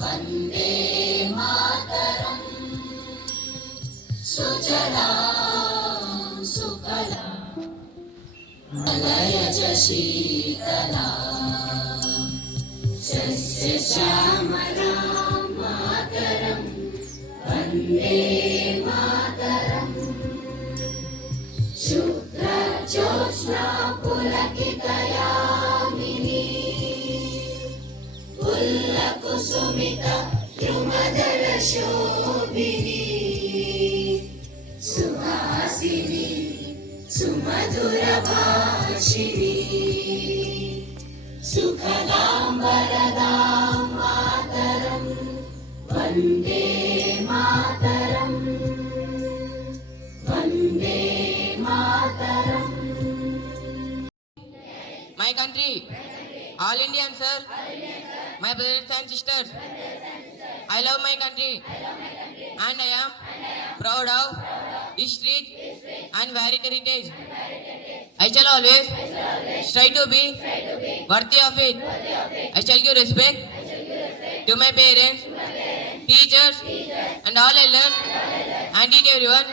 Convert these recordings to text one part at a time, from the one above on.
वन्दे मातरम् सुजलां सुफलां मलयज शीतलां सस्यश्यामलां मातरम् वन्दे मातरम् शुभ्रज्योत्स्ना पुलकितयामिनी पुल्लकुसुमित द्रुमदलशोभिनी सुहासिनी सुमधुरभाषिणी सुखदां वरदां मातरं Vande Mataram Vande Mataram. My country, all Indians, sir, my brothers and sisters, I love my country and I am proud of its rich and varied heritage. I shall always strive to be worthy of it. I shall give respect to my parents, teachers and all elders and teach everyone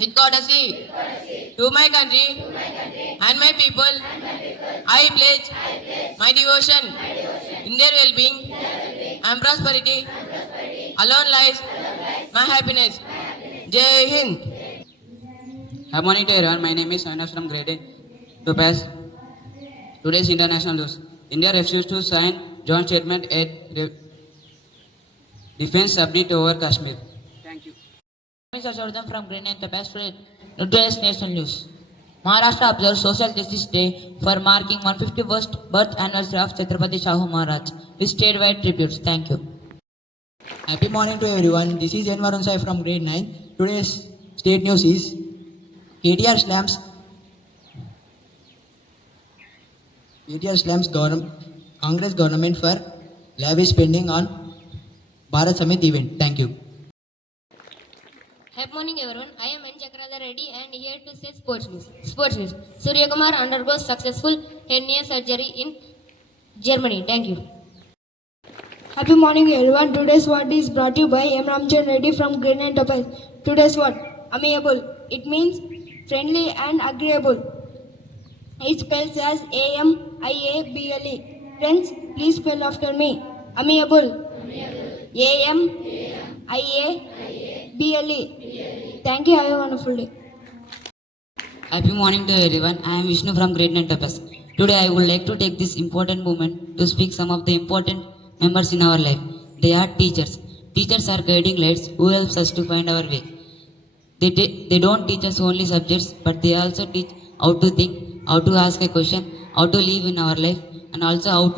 with courtesy to my country and my people. I pledge my devotion in their well-being and prosperity. Alone lies my happiness. Jai Hind. Good morning to everyone. My name is Avinas from Grade-IX Topaz. Today's international news. India refused to sign joint statement at defense submit over Kashmir. Thank you. Mr. Jordan from Grade-IX Topaz for today's national news. Maharashtra observes Social Justice Day for marking 151st birth anniversary of Chhatrapati Shahu Maharaj with statewide tributes. Thank you. Happy morning to everyone. This is N. Varun Sai from Grade-IX. Today's state news is KTR slams Congress government for lavish spending on Bharat Samit event. Thank you. Happy morning everyone. I am N. Chakrada Reddy and here to say sports news. Sports news. Surya Kumar undergoes successful hernia surgery in Germany. Thank you. Happy morning everyone. Today's word is brought to you by M. Ramchan Reddy from Grade-IX Topaz. Today's word, amiable. It means friendly and agreeable. It spells as A-M-I-A-B-L-E. Friends, please spell after me. Amiable. A-M-I-A-B-L-E. Thank you. Have a wonderful day. Happy morning to everyone. I am Vishnu from Grade-IX Topaz. Today I would like to take this important moment to speak some of the important members in our life. They are teachers. Teachers are guiding lights who helps us to find our way. They don't teach us only subjects, but they also teach how to think, how to ask a question, how to live in our life, and also how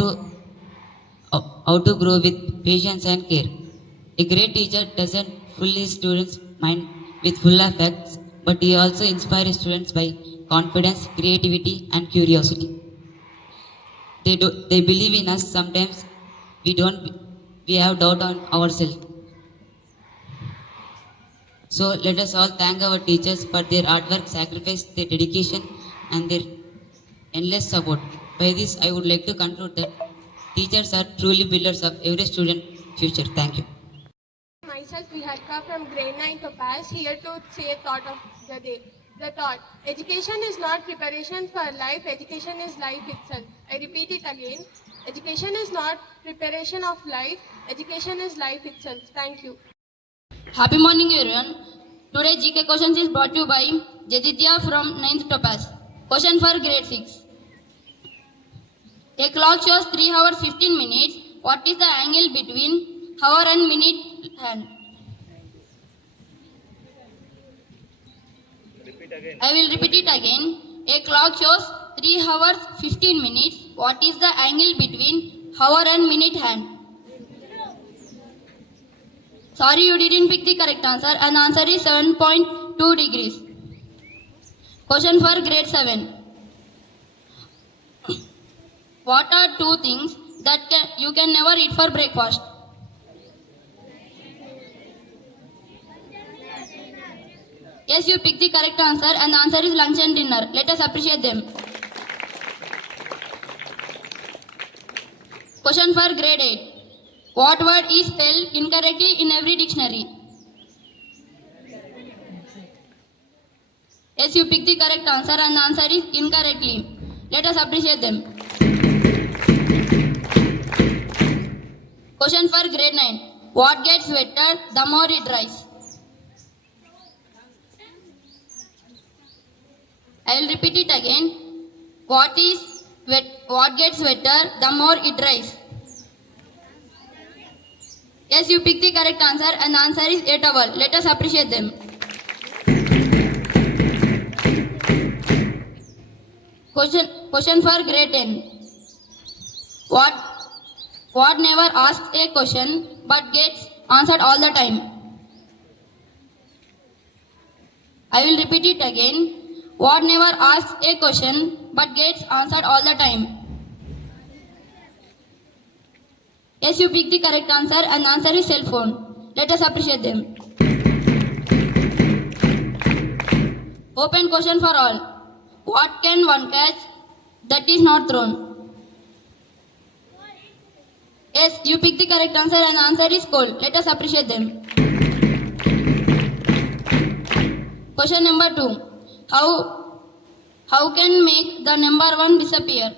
to grow with patience and care. A great teacher doesn't fill his students' mind with full of facts, but he also inspires students by confidence, creativity, and curiosity. They believe in us. Sometimes we have doubt on ourselves. So let us all thank our teachers for their hard work, sacrifice, their dedication, and their endless support. By this, I would like to conclude that teachers are truly builders of every student's future. Thank you. Myself, Viharka from Grade-IX Topaz, here to say a thought of the day. The thought, education is not preparation for life, education is life itself. I repeat it again. Education is not preparation of life, education is life itself. Thank you. Happy morning everyone. Today GK questions is brought to you by Jedidya from 9th Topaz. Question for grade 6. A clock shows 3 hours 15 minutes. What is the angle between hour and minute hand? I will repeat it again. A clock shows 3 hours 15 minutes. What is the angle between hour and minute hand? Sorry, you didn't pick the correct answer, and the answer is 7.2 degrees. Question for grade 7. What are two things that you can never eat for breakfast? Yes, you picked the correct answer, and the answer is lunch and dinner. Let us appreciate them. Question for grade 8. What word is spelled incorrectly in every dictionary? Yes, you pick the correct answer and the answer is incorrectly. Let us appreciate them. Question for grade 9. What gets wetter the more it dries? I will repeat it again. What gets wetter the more it dries? Yes, you pick the correct answer and the answer is a towel. Let us appreciate them. Question for grade 10. What never asks a question but gets answered all the time? I will repeat it again. What never asks a question but gets answered all the time? Yes, you pick the correct answer and the answer is cell phone. Let us appreciate them. Open question for all. What can one catch that is not thrown? Yes, you pick the correct answer and the answer is coal. Let us appreciate them. Question number 2. How can make the number 1 disappear?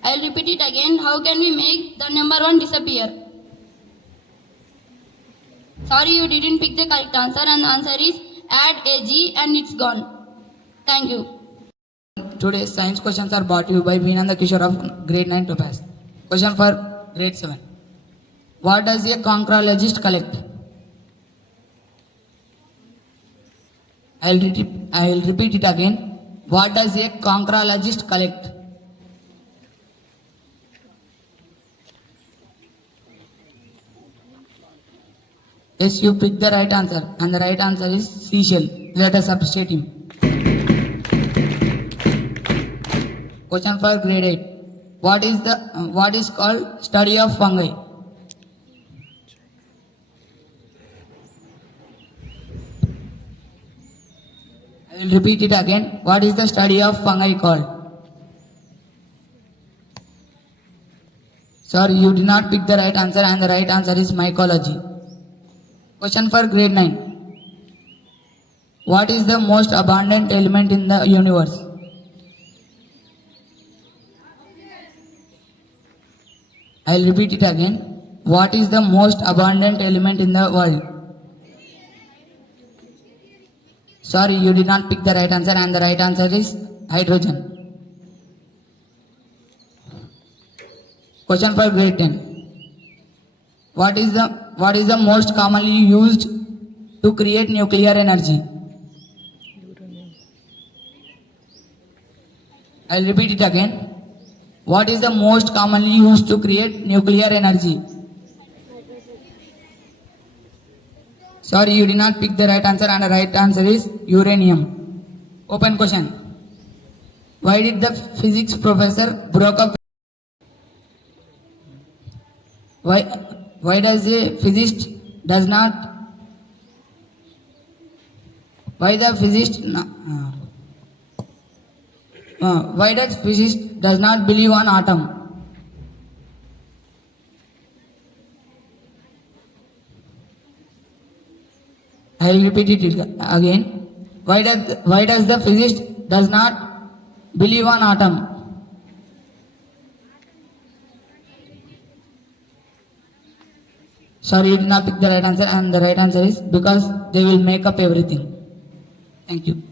I will repeat it again. How can we make the number 1 disappear? Sorry, you didn't pick the correct answer and the answer is add a G and it's gone. Thank you. Today's science questions are brought to you by Vinanda Kishore of Grade-IX Topaz. Question for Grade 7. What does a conchrologist collect? I will repeat it again. What does a conchrologist collect? Yes, you picked the right answer, and the right answer is seashell. Let us appreciate him. Question for grade 8. What is called study of fungi? I will repeat it again. What is the study of fungi called? Sorry, you did not pick the right answer, and the right answer is mycology. Question for grade 9. What is the most abundant element in the universe? I will repeat it again. What is the most abundant element in the world? Sorry, you did not pick the right answer, and the right answer is hydrogen. Question for grade 10. What is the most commonly used to create nuclear energy? I will repeat it again. What is the most commonly used to create nuclear energy? Sorry, you did not pick the right answer, and the right answer is uranium. Open question. Why did the physics professor broke up? Why does a physicist does not? Why does physicist does not believe on atom? I will repeat it again. Why does the physicist does not believe on atom? Sorry, you did not pick the right answer, and the right answer is because they will make up everything. Thank you.